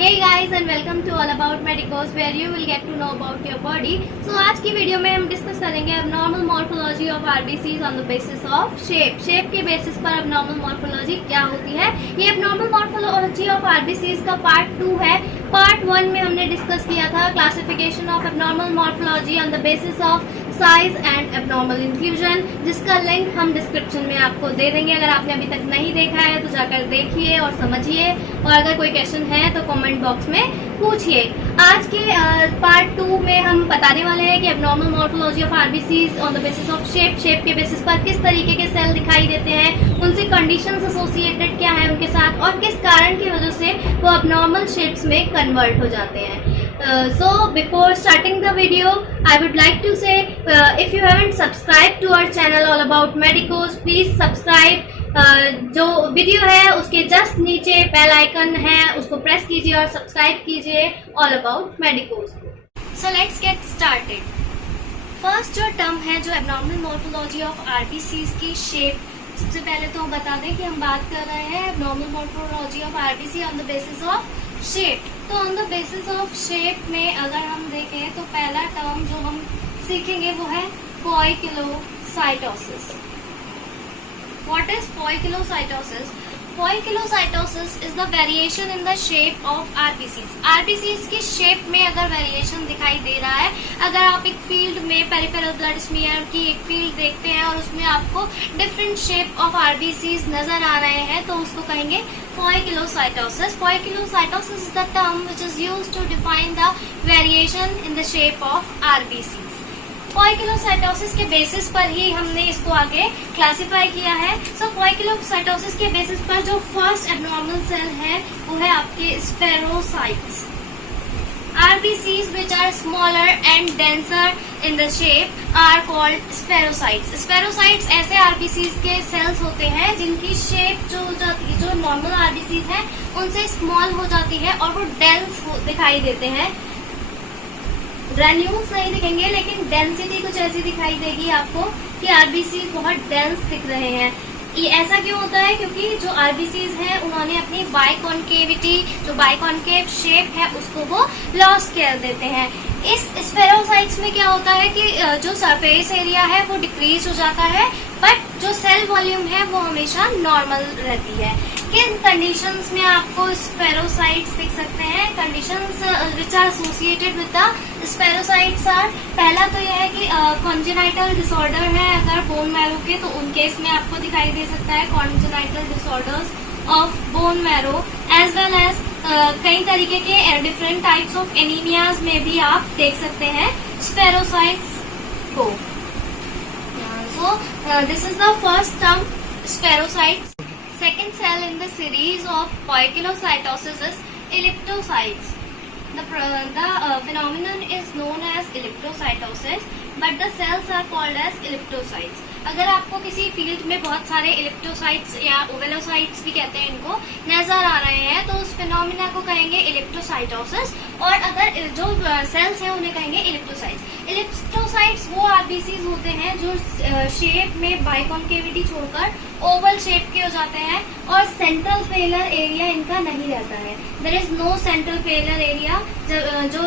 Hey guys and welcome to All About Medicos where you will get to know about your body. So आज की video में हम discuss करेंगे abnormal morphology of RBCs on the basis of shape. Shape के basis पर abnormal morphology क्या होती है? ये abnormal morphology of RBCs का पार्ट 2 है. पार्ट 1 में हमने डिस्कस किया था classification of abnormal morphology on the basis of size and abnormal inclusion, जिसका लिंक हम डिस्क्रिप्शन में आपको दे देंगे. अगर आपने अभी तक नहीं देखा है तो जाकर देखिए और समझिए, और अगर कोई क्वेश्चन है तो कमेंट बॉक्स में पूछिए. आज के पार्ट 2 में हम बताने वाले हैं कि abnormal morphology of RBCs on the basis of shape. Shape के बेसिस पर किस तरीके के सेल दिखाई देते हैं, उनसे कंडीशंस एसोसिएटेड क्या है उनके साथ, और किस कारण की वजह से वो एबनॉर्मल शेप्स में कन्वर्ट हो जाते हैं. So before starting the video, I would like to say if you haven't subscribed to our channel All About Medicos, please subscribe. जो वीडियो है उसके जस्ट नीचे बेल आइकन है, उसको प्रेस कीजिए और सब्सक्राइब कीजिए All About Medicos. So let's get started. First जो टर्म है जो एबनॉर्मल मॉर्फोलॉजी ऑफ आरबीसीज की शेप, सबसे पहले तो बता दें कि हम बात कर रहे हैं abnormal morphology of RBC on the basis of shape. तो on the basis of shape में अगर हम देखें तो पहला टर्म जो हम सीखेंगे वो है poikilocytosis. What is poikilocytosis? Poikilocytosis is the variation in the shape of RBCs. RBCs की शेप में अगर वेरिएशन दिखाई दे रहा है, अगर आप एक फील्ड में पेरिफेरल ब्लड स्मीयर की एक फील्ड देखते हैं और उसमें आपको डिफरेंट शेप ऑफ आरबीसीज नजर आ रहे हैं तो उसको कहेंगे poikilocytosis. Poikilocytosis is the term which is used to define the variation in the shape of RBCs. Poikilocytosis के बेसिस पर ही हमने इसको आगे क्लासिफाई किया है. सो पोइकिलोसाइटोसिस के बेसिस पर जो फर्स्ट एबनॉर्मल सेल है वो है आपके spherocytes. RBCs which are smaller and denser in the shape are called spherocytes. Spherocytes ऐसे RBCs के सेल्स होते हैं जिनकी शेप जो हो जाती है, जो नॉर्मल RBCs है उनसे स्मॉल हो जाती है और वो डेंस दिखाई देते हैं. ग्रैन्यूल्स नहीं दिखेंगे लेकिन डेंसिटी कुछ ऐसी दिखाई देगी आपको कि आरबीसी बहुत डेंस दिख रहे हैं. ये ऐसा क्यों होता है? क्योंकि जो आरबीसीज हैं उन्होंने अपनी बाइकॉन्केविटी, जो बाइकॉन्केव शेप है उसको वो लॉस कर देते हैं. इस स्फेरोसाइट्स में क्या होता है कि जो सरफेस एरिया है वो डिक्रीज हो जाता है, बट जो सेल वॉल्यूम है वो हमेशा नॉर्मल रहती है. किन कंडीशंस में आपको स्फेरोसाइट्स दिख सकते हैं? Conditions which are associated with the spherocytes are, पहला तो यह है कि कॉन्जेनाइटल डिसऑर्डर है अगर बोन मैरो के, तो उन केस में आपको दिखाई दे सकता है congenital disorders of bone marrow, as well as कई तरीके के डिफरेंट टाइप्स ऑफ एनीमियाज में भी आप देख सकते हैं स्फेरोसाइट्स को. सो this is the first term spherocytes. Second cell in the series of poikilocytosis is elliptocytes. The phenomenon is known as elliptocytosis, but the cells are called as elliptocytes. अगर आपको किसी फील्ड में बहुत सारे इलेक्ट्रोसाइट्स या ओवेलोसाइट्स भी कहते हैं इनको नजर आ रहे हैं तो उस फिनोमिना को कहेंगे इलेक्ट्रोसाइटोसिस, और अगर जो सेल्स हैं उन्हें कहेंगे इलेक्ट्रोसाइट्स. इलेक्ट्रोसाइट्स वो आरबीसीज होते हैं जो शेप में बाइकॉन्केविटी छोड़कर ओवल शेप के हो जाते हैं और सेंट्रल पेलर एरिया इनका नहीं रहता है. There is no central pallor area, जो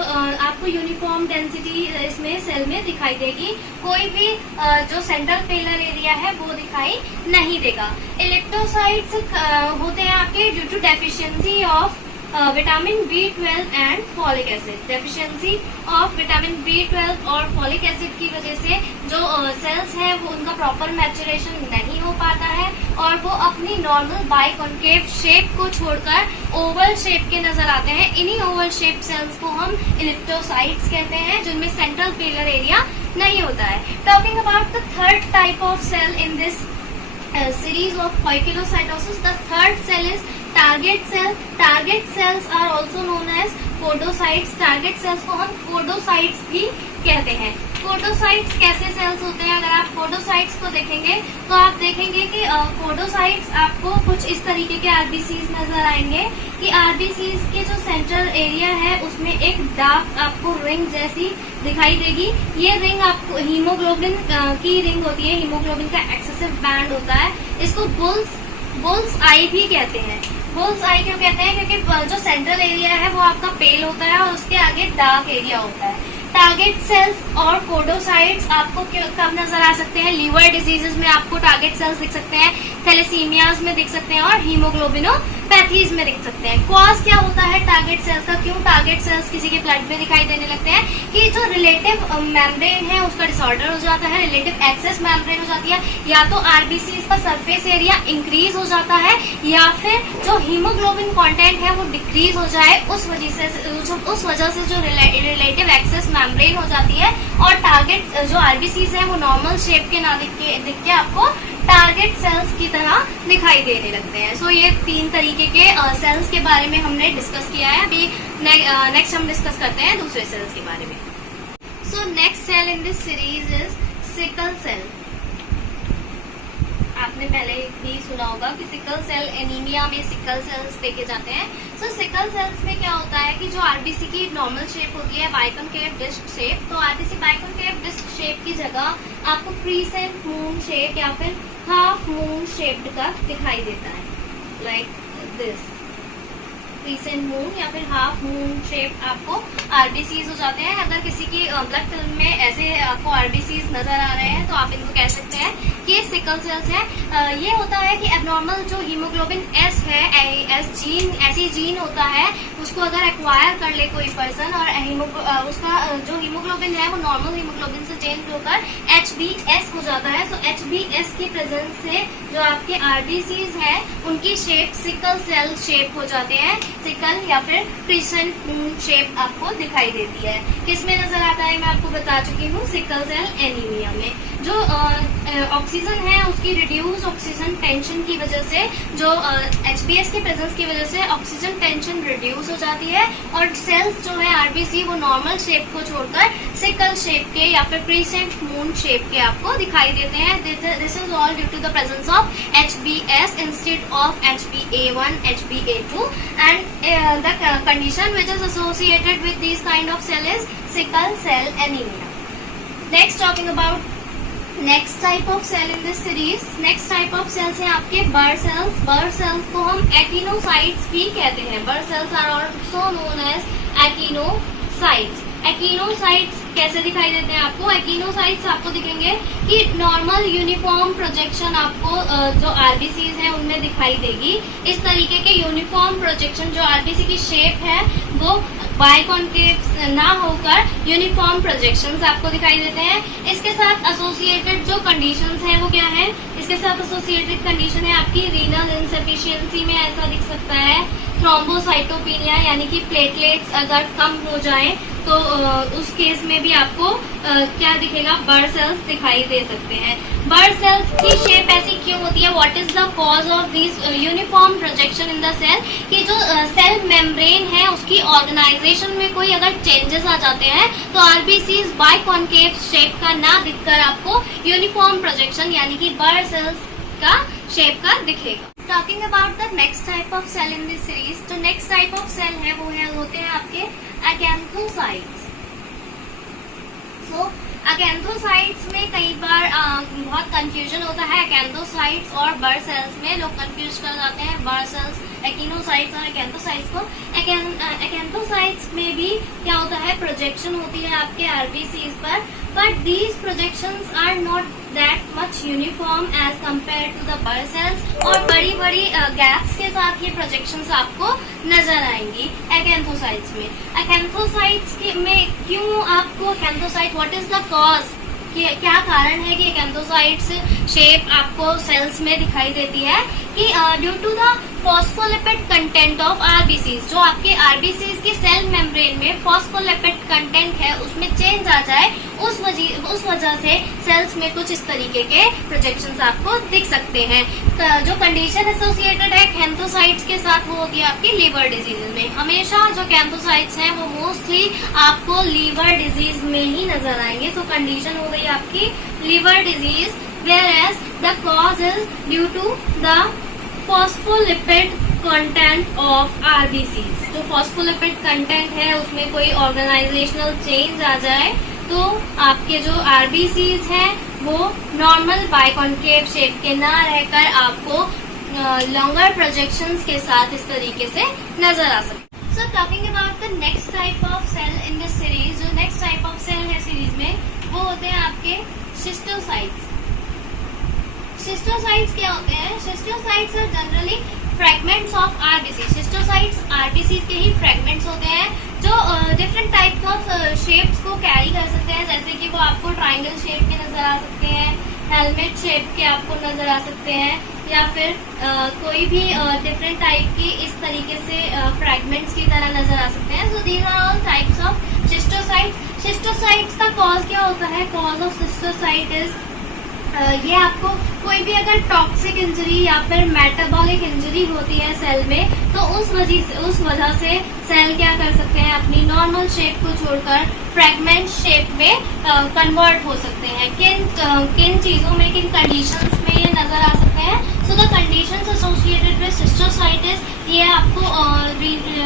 आपको यूनिफॉर्म डेंसिटी इसमें सेल में दिखाई देगी. कोई भी जो सेंट्रल पेलर एरिया है वो दिखाई नहीं देगा. इलेक्ट्रोसाइट्स होते हैं आपके due to deficiency of vitamin B12 and folic acid. Deficiency of vitamin B12 और फॉलिक एसिड की वजह से जो सेल्स हैं वो उनका प्रॉपर मैचुरेशन नहीं हो पाता है और वो अपनी नॉर्मल बाइकॉन्केव शेप को छोड़कर ओवल शेप के नजर आते हैं. इन्हीं ओवल शेप सेल्स को हम इलेक्ट्रोसाइट्स कहते हैं जिनमें सेंट्रल पेलर एरिया नहीं होता है. Talking about the third type of cell in this series of poikilocytosis, the third cell is target cell. Target cells are also known as podocytes. Target cells को हम podocytes भी कहते हैं. Podocytes कैसे sales होते हैं? अगर आप पोडोसाइट्स को देखेंगे तो आप देखेंगे कि पोडोसाइट्स आपको कुछ इस तरीके के आरबीसीज नजर आएंगे कि आरबीसीज के जो सेंट्रल एरिया है उसमें एक डार्क आपको रिंग जैसी दिखाई देगी. ये रिंग आपको हीमोग्लोबिन की रिंग होती है, हीमोग्लोबिन का एक्सेसिव बैंड होता है. इसको बुल्स बुल्स आई भी कहते हैं। बुल्स आई क्यों कहते हैं? क्योंकि जो सेंट्रल एरिया है वो आपका पेल होता है और उसके आगे डार्क एरिया होता है। टारगेट सेल्स और कोडोसाइट्स आपको कब नजर आ सकते हैं? लीवर डिजीजेस में आपको टारगेट सेल्स दिख सकते हैं, थैलेसीमियाज में दिख सकते हैं और हीमोग्लोबिनोपैथीज में दिख सकते हैं। कॉज क्या होता है टारगेट सेल्स का? क्यों टारगेट सेल्स किसी के ब्लड में दिखाई देने लगते हैं? कि जो रिलेटिव मेम्ब्रेन है उसका डिसऑर्डर हो जाता है, रिलेटिव एक्सेस मेम्ब्रेन हो जाती है, या तो आरबीसी का सरफेस एरिया इंक्रीज हो जाता है, या फिर जो हीमोग्लोबिन कंटेंट है वो डिक्रीज हो जाए, उस वजह से जो रिलेटिव एक्सेस मेम्ब्रेन हो जाती है और टारगेट जो आरबीसीज है वो नॉर्मल शेप के ना दिख के आपको टारगेट सेल्स की तरह दिखाई देने लगते हैं। सो ये 3 तरीके के सेल्स के बारे में हमने डिस्कस किया है। अभी नेक्स्ट हम डिस्कस करते हैं दूसरे सेल्स के बारे में। So next cell in this series is sickle cell. आपने पहले भी सुना होगा कि सिकल सेल एनीमिया में सिकल सेल्स देखे जाते हैं। सो सिकल सेल्स में क्या होता है कि जो आरबीसी की नॉर्मल शेप होती है बाइकॉन्केव डिस्क शेप, तो आरबीसी बाइकॉन्केव डिस्क शेप की जगह आपको क्रीसेंट मून शेप या फिर हाफ मून शेप्ड का दिखाई देता है, लाइक दिस क्रीसेंट मून या फिर हाफ मून शेप आपको आरबीसीज हो जाते हैं। अगर किसी की ब्लड फिल्म में ऐसे आपको आरबीसीज नजर आ रहे हैं तो आप इनको कह सकते हैं कि ये सिकल सेल्स है। ये होता है कि एबनॉर्मल जो हीमोग्लोबिन एस है, ऐसी जीन होता है, उसको अगर एक्वायर कर ले कोई पर्सन और उसका जो हीमोग्लोबिन है वो नॉर्मल हीमोग्लोबिन से चेंज होकर HbS हो जाता है। सो HbS की प्रेजेंस से जो आपके आरबीसीज है उनकी शेप सिकल सेल शेप हो जाते हैं। सिकल या फिर क्रिसेंट मून शेप आपको दिखाई देती है। किसमें नजर आता है मैं आपको बता चुकी हूँ, सिकल सेल एनीमिया में। जो ऑक्सीजन है उसकी रिड्यूस ऑक्सीजन टेंशन की वजह से, जो HbS की प्रेजेंस की वजह से ऑक्सीजन टेंशन रिड्यूस हो जाती है और सेल्स जो है आरबीसी वो नॉर्मल शेप को छोड़कर सिकल शेप के या फिर क्रिसेंट मून शेप के आपको दिखाई देते हैं। This is all due to the presence of HbS instead of HbA1, HbA2 and the condition which is associated with these kind of cell is sickle cell anemia. Next, talking about next type of cell in this series. Next type of cells हैं आपके bird sales. Bird sales को हम एक्टिनोसाइट्स भी कहते हैं। Burr cells are also known as echinocytes. Echinocytes कैसे दिखाई देते हैं आपको? एक्टिनोसाइट्स आपको दिखेंगे कि नॉर्मल यूनिफॉर्म प्रोजेक्शन आपको जो आरबीसीज हैं उनमें दिखाई देगी। इस तरीके के यूनिफॉर्म प्रोजेक्शन, जो आरबीसी की शेप है वो बाइकॉन्केव ना होकर यूनिफॉर्म प्रोजेक्शंस आपको दिखाई देते हैं। इसके साथ एसोसिएटेड जो कंडीशंस हैं वो क्या है? इसके साथ एसोसिएटेड कंडीशन है आपकी रीनल इनसफिशिएंसी में ऐसा दिख सकता है, थ्रोम्बोसाइटोपिनिया यानी कि प्लेटलेट्स अगर कम हो जाएं तो उस केस में भी आपको क्या दिखेगा? बर्ड सेल्स दिखाई दे सकते हैं। बर्ड सेल्स की शेप ऐसी क्यों होती है? What is the cause of this uniform projection in the cell? कि जो सेल मेम्ब्रेन है उसकी ऑर्गेनाइजेशन में कोई अगर चेंजेस आ जाते हैं तो आरबीसीज बाइकॉन्केव शेप का ना दिखकर आपको यूनिफॉर्म प्रोजेक्शन यानी कि बर्ड सेल्स का शेप का दिखेगा। Talking about the next type of cell in this series, तो नेक्स्ट टाइप ऑफ सेल है वो होते हैं आपके अकैंथोसाइट्स। सो अकैंथोसाइट्स में कई बार बहुत कंफ्यूजन होता है। अकैंथोसाइट्स और बर्ड सेल्स में लोग कंफ्यूज कर जाते हैं बर्ड सेल्स, एक्टिनोसाइट्स और अकैंथोसाइट्स को। अकैंथोसाइट्स में भी क्या होता है? प्रोजेक्शन होती है आपके आरबीसीज पर, but these projections are not that much uniform as compare to the burr cells, और बड़ी बड़ी गैप्स के साथ ये प्रोजेक्शंस आपको नजर आएंगी अकैंथोसाइट्स में। अकैंथोसाइट्स में क्यों आपको अकैंथोसाइट, व्हाट इज द कॉज, क्या कारण है कि अकैंथोसाइट्स शेप आपको सेल्स में दिखाई देती है? कि due to the phospholipid content of RBCs, जो आपके आरबीसीज की सेल मेम्ब्रेन में फॉस्फोलिपिड कंटेंट है उसमें चेंज आ जाए, उस वजह से सेल्स में कुछ इस तरीके के प्रोजेक्शंस आपको दिख सकते हैं। जो कंडीशन एसोसिएटेड है कैंथोसाइट्स के साथ वो होती है आपकी लीवर डिजीज में। हमेशा जो कैंथोसाइट्स हैं वो मोस्टली आपको लीवर डिजीज में ही नजर आएंगे। सो कंडीशन हो गई आपकी liver disease, whereas the cause is due to the phospholipid content of RBCs। जो फॉस्फोलिपिड कंटेंट है उसमें कोई ऑर्गेनाइजेशनल चेंज आ जाए तो आपके जो आरबीसीज हैं वो नॉर्मल बाइकॉन्केव शेप के ना रहकर आपको लॉन्गर प्रोजेक्शंस के साथ इस तरीके से नजर आ सकते हैं। So talking about the next type of cell in this series, जो नेक्स्ट टाइप ऑफ सेल है सीरीज में, वो होते हैं आपके शिस्टोसाइट्स। शिस्टोसाइट्स क्या होते हैं? Schistocytes are generally fragments of RBC. Schistocytes RBC के ही फ्रैगमेंट्स होते हैं जो डिफरेंट टाइप ऑफ शेप्स को कैरी कर सकते हैं, जैसे कि वो आपको ट्रायंगल शेप के नजर आ सकते हैं, हेलमेट शेप के आपको नजर आ सकते हैं, या फिर कोई भी डिफरेंट टाइप की इस तरीके से फ्रैगमेंट्स की तरह नजर आ सकते हैं। So these are all types of schistocytes. Schistocytes का कॉज क्या होता है? कॉज ऑफ शिस्टोसाइट इज ये आपको कोई भी अगर टॉक्सिक इंजरी या फिर मेटाबॉलिक इंजरी होती है सेल में, तो उस वजह से सेल क्या कर सकते हैं, अपनी नॉर्मल शेप को छोड़कर फ्रैगमेंट शेप में कन्वर्ट हो सकते हैं। किन चीजों में, किन कंडीशंस में ये नजर आ सकते हैं? So the conditions associated with schistocytosis, ये आपको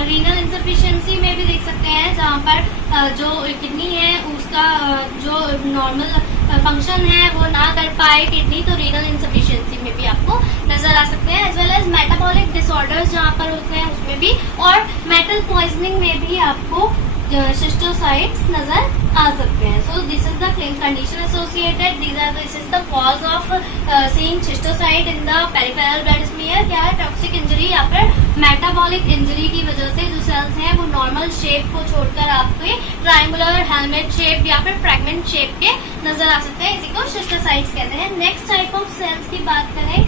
रीनल इंसफिशिएंसी में भी देख सकते हैं, जहाँ पर जो किडनी है उसका जो नॉर्मल फंक्शन है वो ना कर पाए किडनी, तो रीनल इंसफिशिएंसी में भी आपको नजर आ सकते हैं। As well as metabolic disorders जहाँ पर होते हैं उसमें भी, और मेटल पॉइजनिंग में भी आपको शिस्टोसाइट्स नजर आ सकते हैं। So this is the condition associated, this is the cause of seeing schistocyte in the peripheral blood smear. क्या है? टॉक्सिक इंजरी या फिर मेटाबॉलिक इंजरी की वजह से जो सेल्स हैं वो नॉर्मल शेप को छोड़कर आपके ट्रायंगुलर, हेलमेट शेप या फिर फ्रैगमेंट शेप के नजर आ सकते हैं। इसी को शिस्टोसाइट्स कहते हैं। नेक्स्ट टाइप ऑफ सेल्स की बात करें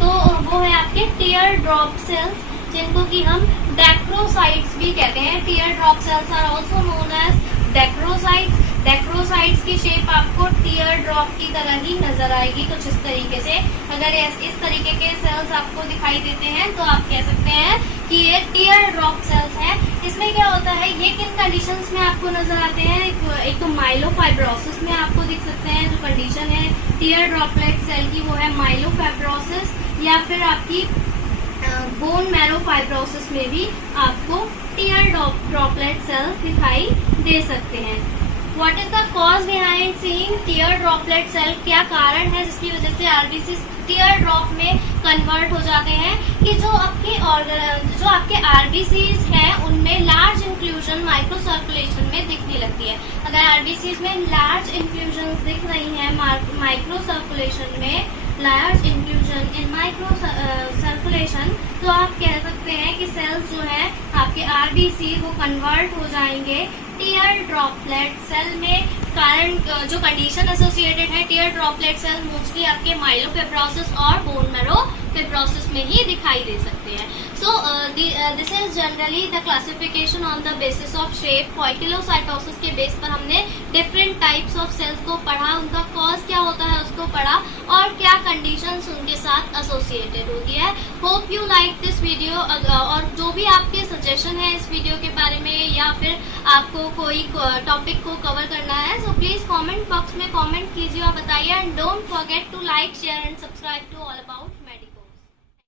तो वो है आपके टीयर ड्रॉप सेल्स, जिनको कि हम डेक्रोसाइट्स भी कहते हैं। Tear drop cells are also known as dacrocytes. Dacrocytes की शेप आपको टीयर ड्रॉप की तरह ही नजर आएगी कुछ इस तरीके से। अगर इस तरीके के सेल्स आपको दिखाई देते हैं तो आप कह सकते हैं कि ये टीयर ड्रॉप सेल्स हैं। इसमें क्या होता है, ये किन कंडीशंस में आपको नजर आते हैं? एक तो माइलोफाइब्रोसिस में आपको दिख सकते हैं। जो कंडीशन है टीयर ड्रॉपलेट सेल की वो है माइलोफाइब्रोसिस, या फिर आपकी बोन मैरो फाइब्रोसिस में भी आपको टीयर ड्रॉपलेट सेल्स दिखाई दे सकते हैं। What is the cause behind seeing tear droplet cell? क्या कारण है जिसकी वजह से आरबीसी टीयर ड्रॉप में कन्वर्ट हो जाते हैं? कि जो आपके आरबीसीज हैं उनमें लार्ज इंक्लूजन माइक्रो सर्कुलेशन में दिखने लगती है। अगर आरबीसीज में लार्ज इंक्लूजन दिख रही है माइक्रो सर्कुलेशन में, large inclusion in micro circulation, तो आप कह सकते हैं कि सेल्स जो है आपके आरबीसी वो कन्वर्ट हो जाएंगे टीयर ड्रॉपलेट सेल में। कारण जो कंडीशन एसोसिएटेड है टीयर ड्रॉपलेट सेल मोस्टली आपके माइलोफाइब्रोसिस और बोन मैरो फाइब्रोसिस में ही दिखाई दे सकते हैं। So this is generally the classification on the basis of shape. Poikilocytosis के बेस पर हमने डिफरेंट टाइप्स ऑफ सेल्स को पढ़ा, उनका कॉज क्या होता है उसको पढ़ा, और क्या कंडीशंस उनके साथ एसोसिएटेड होती है। Hope you like this video. और जो भी आपके सजेशन है इस वीडियो के बारे में, या फिर आपको कोई टॉपिक को कवर करना है, सो प्लीज कमेंट बॉक्स में कमेंट कीजिए और बताइए। And don't forget to like, share and subscribe to all about